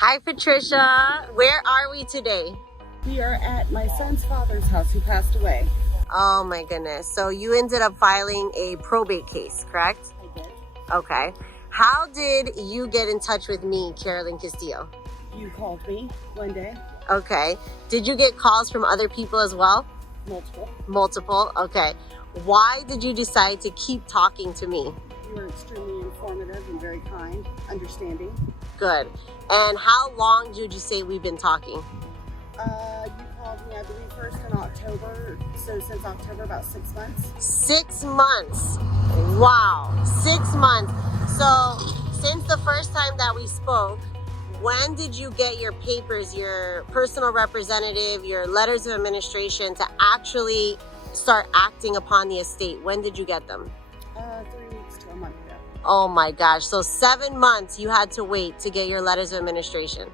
Hi, Patricia. Where are we today? We are at my son's father's house who passed away. Oh my goodness. So you ended up filing a probate case, correct? I did. Okay. How did you get in touch with me, Carolynn Castillo? You called me one day. Okay. Did you get calls from other people as well? Multiple. Multiple? Okay. Why did you decide to keep talking to me? You were extremely informative and very kind, understanding. Good. And how long did you say we've been talking? You called me, I believe, first in October. So since October, about 6 months. 6 months. Wow. 6 months. So since the first time that we spoke, when did you get your papers, your personal representative, your letters of administration to actually start acting upon the estate? When did you get them? 3 weeks to a month ago. Oh my gosh. So 7 months you had to wait to get your letters of administration.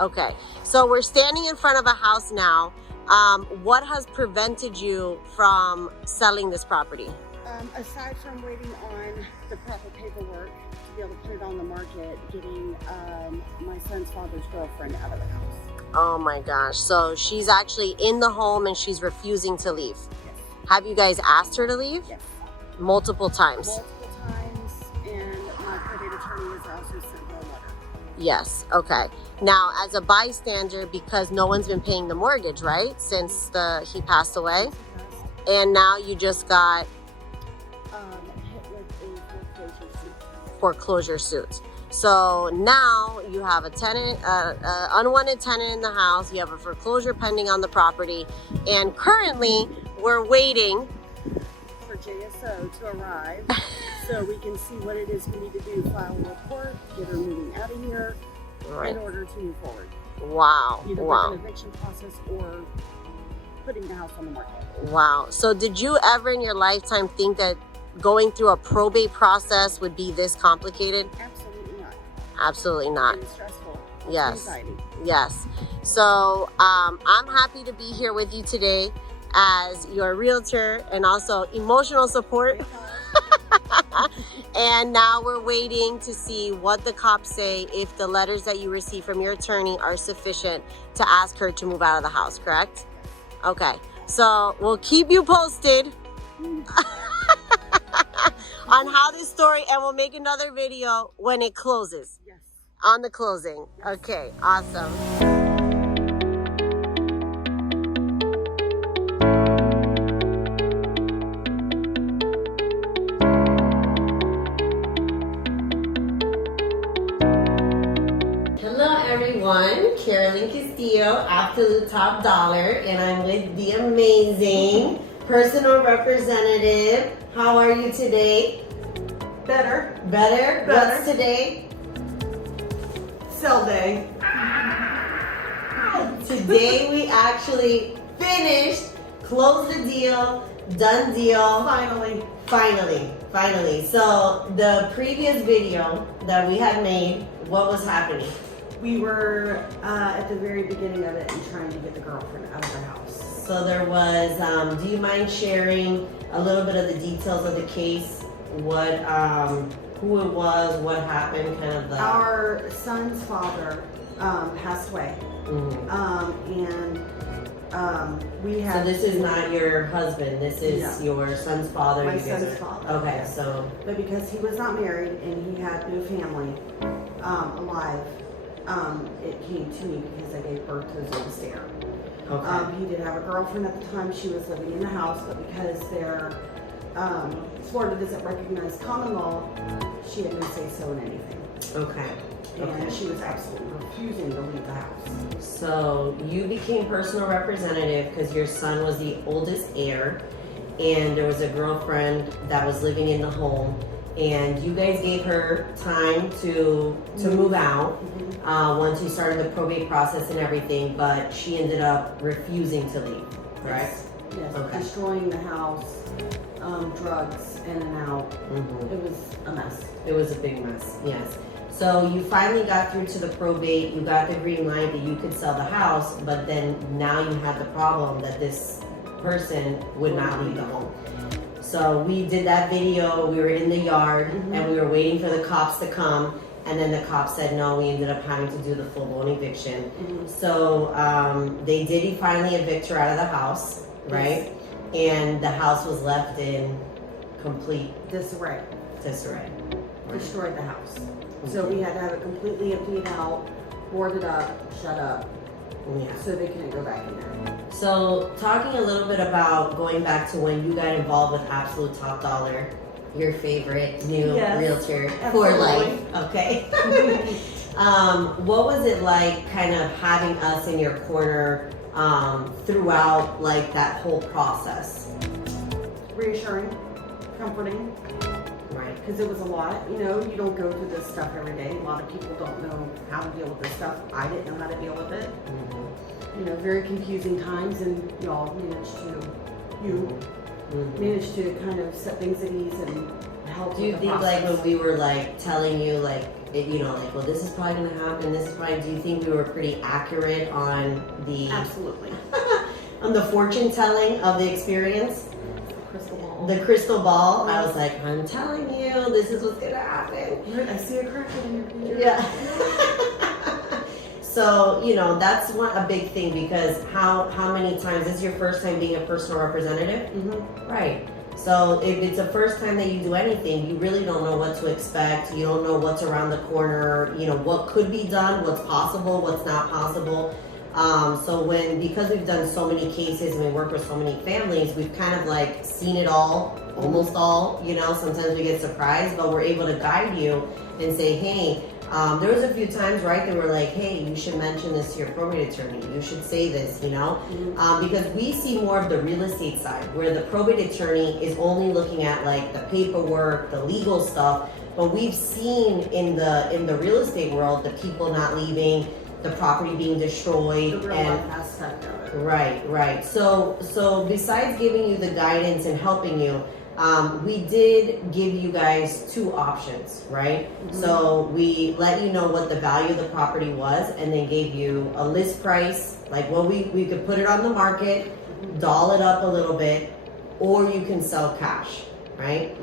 Okay. So we're standing in front of a house now. What has prevented you from selling this property? Aside from waiting on the proper paperwork to be able to put it on the market, getting my son's father's girlfriend out of the house. Oh my gosh. So she's actually in the home and she's refusing to leave. Yes. Have you guys asked her to leave? Yes. Multiple times. Multiple times, and my probate attorney has also sent her a letter. Yes. Okay. Now, as a bystander, because no one's been paying the mortgage, right? Since he passed away. And now you just got Hit with a foreclosure suit. Foreclosure suit. So now you have a tenant, unwanted tenant in the house. You have a foreclosure pending on the property. And currently we're waiting For JSO to arrive so we can see what it is we need to do. File a report, get her moving out of here in order to move forward. Wow. Either Wow. with an eviction process or putting the house on the market. Wow. So did you ever in your lifetime think that going through a probate process would be this complicated? Absolutely not. Absolutely not. It's stressful. Yes. Anxiety. Yes. So I'm happy to be here with you today as your realtor and also emotional support. And now we're waiting to see what the cops say, if the letters that you receive from your attorney are sufficient to ask her to move out of the house, correct? Okay. So we'll keep you posted on how this story, and we'll make another video when it closes. Yes. On the closing. Okay, awesome. Hello everyone, Carolynn Castillo, Absolute Top Dollar, and I'm with the amazing personal representative. How are you today? Better. Better? What's today? Sell day. Today we actually finished, closed the deal, done deal. Finally. So the previous video that we had made, what was happening? We were at the very beginning of it and trying to get the girlfriend out of the house. So there was, do you mind sharing a little bit of the details of the case? What, who it was, what happened, kind of the... Our son's father passed away. We had... So this is not your husband, this is your son's father? My son's father. Okay, yes. so... But because he was not married and he had no family alive, it came to me because I gave birth to his oldest heir. Okay. He did have a girlfriend at the time. She was living in the house, but because their Florida doesn't recognize common law, she had no say-so in anything. Okay. And she was absolutely refusing to leave the house. So you became personal representative because your son was the oldest heir, and there was a girlfriend that was living in the home, and you guys gave her time to move out once you started the probate process and everything, but she ended up refusing to leave, right? Yes. Okay. Destroying the house, drugs in and out. It was a mess. It was a big mess, yes. So you finally got through to the probate, you got the green light that you could sell the house, but then now you had the problem that this person would not leave the home. So we did that video, we were in the yard and we were waiting for the cops to come, And then the cops said no, we ended up having to do the full-blown eviction. So they did finally evict her out of the house, right? And the house was left in complete Disarray. disarray. Destroyed the house. So we had to have it completely emptied out, boarded up, shut up, Yeah. so they couldn't go back in there. So talking a little bit about going back to when you got involved with Absolute Top Dollar, your favorite new realtor for Absolutely. life, okay? What was it like kind of having us in your corner throughout like that whole process? Reassuring, comforting, Right. because it was a lot. You know, you don't go through this stuff every day. A lot of people don't know how to deal with this stuff. I didn't know how to deal with it. You know, very confusing times, and y'all managed to kind of set things at ease and help. Do you with the think process. like when we were like telling you like, like, well, this is probably gonna happen, this is probably, do you think we were pretty accurate on the Absolutely. on the fortune telling of the experience? Crystal ball. The crystal ball, I was like, I'm telling you, this is what's gonna happen. I see a crack in your future. Yeah. So, that's a big thing, because how many times, this is your first time being a personal representative? Right. So if it's the first time that you do anything, you really don't know what to expect. You don't know what's around the corner, what could be done, what's possible, what's not possible. So because we've done so many cases and we work with so many families, we've kind of like seen it all, almost all, sometimes we get surprised, but we're able to guide you and say, hey, there was a few times, right, they were like, hey, you should mention this to your probate attorney. You should say this, because we see more of the real estate side, where the probate attorney is only looking at like the paperwork, the legal stuff. But we've seen in the real estate world, the people not leaving, the property being destroyed, The real life aspect of it. Right. So besides giving you the guidance and helping you, we did give you guys two options, right? So we let you know what the value of the property was, and then gave you a list price, like what we could put it on the market, doll it up a little bit, or you can sell cash, right?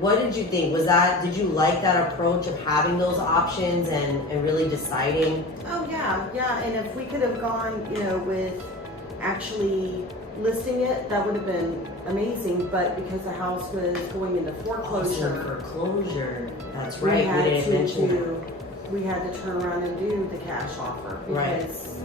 What did you think? Did you like that approach of having those options and really deciding? Oh yeah, and if we could have gone, with actually listing it, that would have been amazing. But because the house was going into foreclosure, That's right. We didn't mention that. We had to turn around and do the cash offer because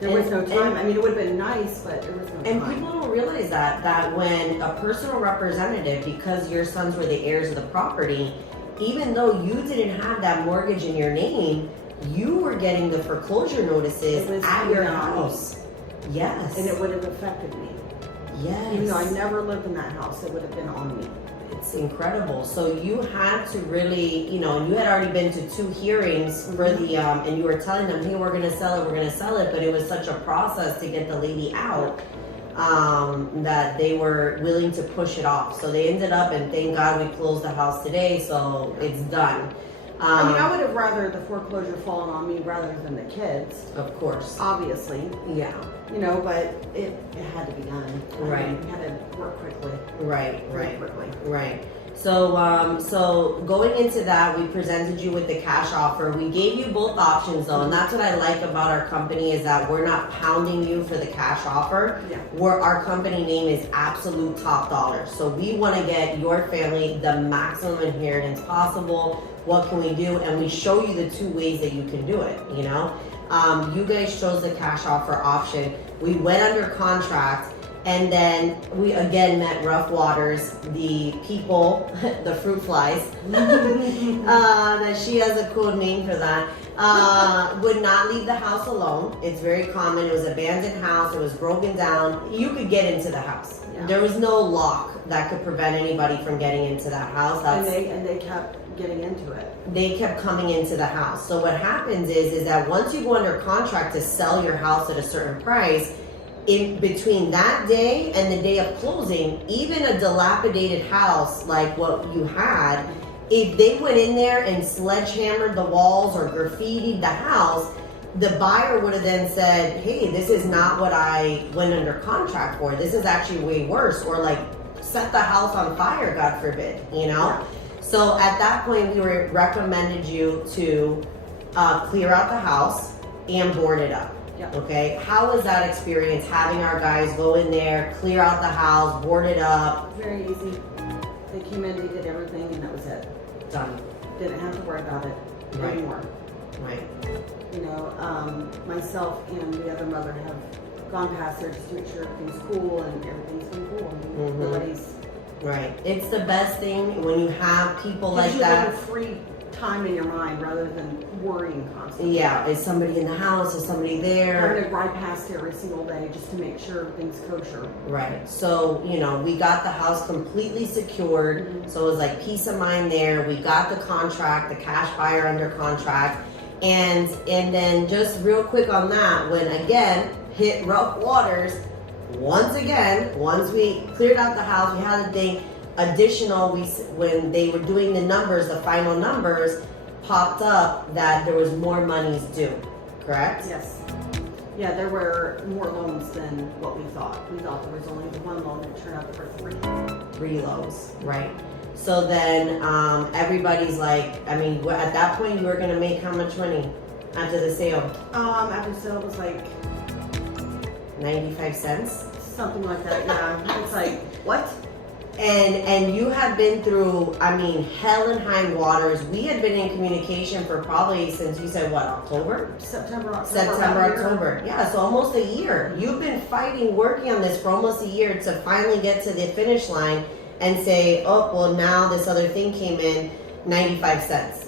there And- was no time. It would have been nice, but there was no And time. people don't realize that when a personal representative, because your sons were the heirs of the property, even though you didn't have that mortgage in your name, you were getting the foreclosure notices It was at your coming on me. house. Yes. And it would have affected me. Yes. Even though I never lived in that house, it would have been on me. It's incredible. So you had to really, and you had already been to 2 hearings for the, and you were telling them, hey, we're going to sell it, but it was such a process to get the lady out, that they were willing to push it off. So they ended up, and thank God we closed the house today, so it's done. I would have rather the foreclosure fallen on me rather than the kids, Of course. obviously, Yeah. but it had to be done. Right. We had to work quickly. Very quickly. Right. So going into that, we presented you with the cash offer. We gave you both options though, and that's what I like about our company, is that we're not pounding you for the cash offer. Yeah. Our company name is Absolute Top Dollar. So we want to get your family the maximum inheritance possible. What can we do? And we show you the 2 ways that you can do it, you guys chose the cash offer option. We went under contract, and then we again met rough waters. The people, the fruit flies, that she has a cool name for that, would not leave the house alone. It's very common. It was an abandoned house. It was broken down. You could get into the house. Yeah. There was no lock that could prevent anybody from getting into that house. And they kept getting into it. They kept coming into the house. So what happens is that once you go under contract to sell your house at a certain price, in between that day and the day of closing, even a dilapidated house like what you had, if they went in there and sledgehammered the walls or graffitied the house, the buyer would have then said, hey, this is not what I went under contract for. This is actually way worse. Or like set the house on fire, God forbid, Yeah. So at that point, we recommended you to clear out the house and board it up. Yeah. Okay, how was that experience having our guys go in there, clear out the house, board it up? Very easy. They came in, they did everything, and that was it. Done. Didn't have to worry about it Right. anymore. Right. You know, myself and the other mother have gone past there just to make sure everything's cool and everything's been cool. Mhm. Nobody's Right. It's the best thing when you have people like gives you a that. little free time in your mind rather than worrying constantly. Yeah, is somebody in the house? Is somebody there? Having to ride past every single day just to make sure everything's kosher. Right. So, you know, we got the house completely secured. Mhm. So it was like peace of mind there. We got the contract, the cash buyer under contract. And then just real quick on that, when again, hit rough waters, once again, once we cleared out the house, we had a thing additional, when they were doing the numbers, the final numbers, popped up that there was more monies due, correct? Yes. Yeah, there were more loans than what we thought. We thought there was only the one loan, and it turned out there were three. 3 lows, right? So then everybody's like, I mean, at that point you were gonna make how much money after the sale? After sale was like 95 cents? something like that, yeah. It's like, what? And you had been through, I mean, hell and high waters. We had been in communication for probably since you said what, October? September, around here. October. Yeah, so almost a year. You've been fighting, working on this for almost a year to finally get to the finish line and say, oh, well, now this other thing came in, 95 cents.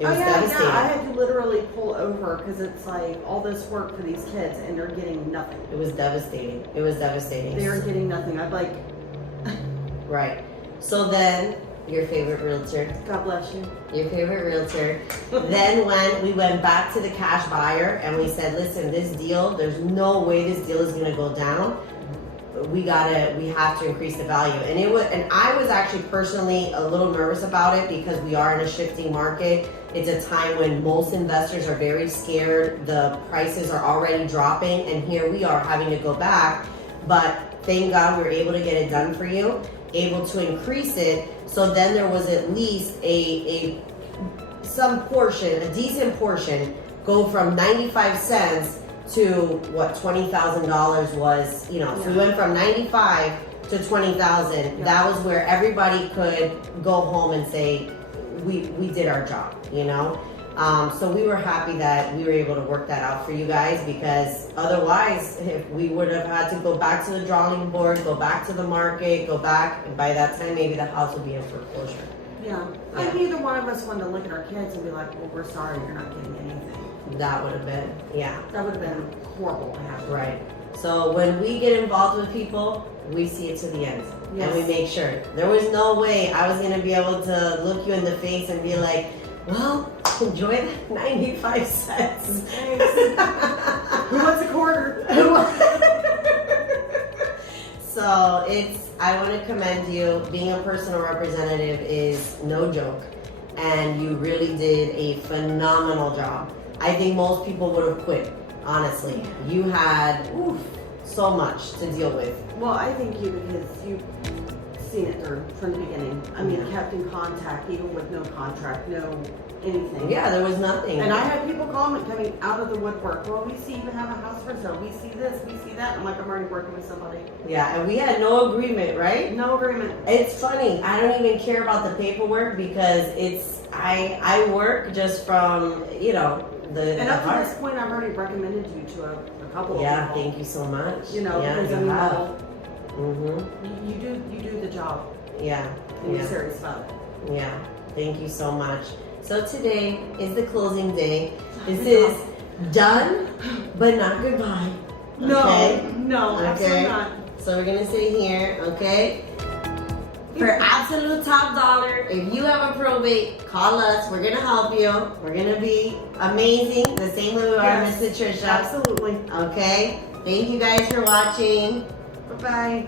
It was devastating. Yeah, I had to literally pull over because it's like all this work for these kids and they're getting nothing. It was devastating. It was devastating. They're getting nothing. I'm like, Right. So then, your favorite realtor, God bless you. your favorite realtor. Then when we went back to the cash buyer and we said, listen, this deal, there's no way this deal is gonna go down. We have to increase the value. And I was actually personally a little nervous about it because we are in a shifting market. It's a time when most investors are very scared. The prices are already dropping and here we are having to go back. But thank God we were able to get it done for you, able to increase it. So then there was at least some portion, a decent portion, go from 95 cents to what $20,000 was, you know. So we went from 95 to 20,000. Yeah. That was where everybody could go home and say, we did our job, you know. So we were happy that we were able to work that out for you guys, because otherwise, if we would have had to go back to the drawing board, go back to the market, go back, and by that time maybe the house would be in foreclosure. Yeah. I think neither one of us wanted to look at our kids and be like, well, we're sorry, you're not getting anything. That would have been, yeah. That would have been horrible to have. Right. So when we get involved with people, we see it to the end. Yes. And we make sure. There was no way I was going to be able to look you in the face and be like, well, enjoy that 95 cents. Thanks. Who wants a quarter? So I want to commend you. Being a personal representative is no joke. And you really did a phenomenal job. I think most people would have quit, honestly. You had so much to deal with. Well, I thank you because you've seen it through from the beginning. I mean, kept in contact even with no contract, no anything. Yeah, there was nothing. And I had people coming out of the woodwork. Well, we see you have a house for sale. We see this, we see that. I'm like, I'm already working with somebody. Yeah, and we had no agreement, right? No agreement. It's funny. I don't even care about the paperwork because I work just from, you know, And the up to heart. this point, I've already recommended you to a couple of Yeah, people. thank you so much. You know, yeah, because you I mean, have. well, Mm-hmm. you do the job. Yeah, And yeah, you're serious about it. yeah. Thank you so much. So today is the closing day. This Good is job. done, but not goodbye. Okay? No, absolutely not. So we're gonna sit here, okay? For absolute top dollar, if you have a probate, call us. We're gonna help you. We're gonna be amazing, the same way we are, Yes, Miss Patricia. Absolutely. Okay? Thank you guys for watching. Bye-bye.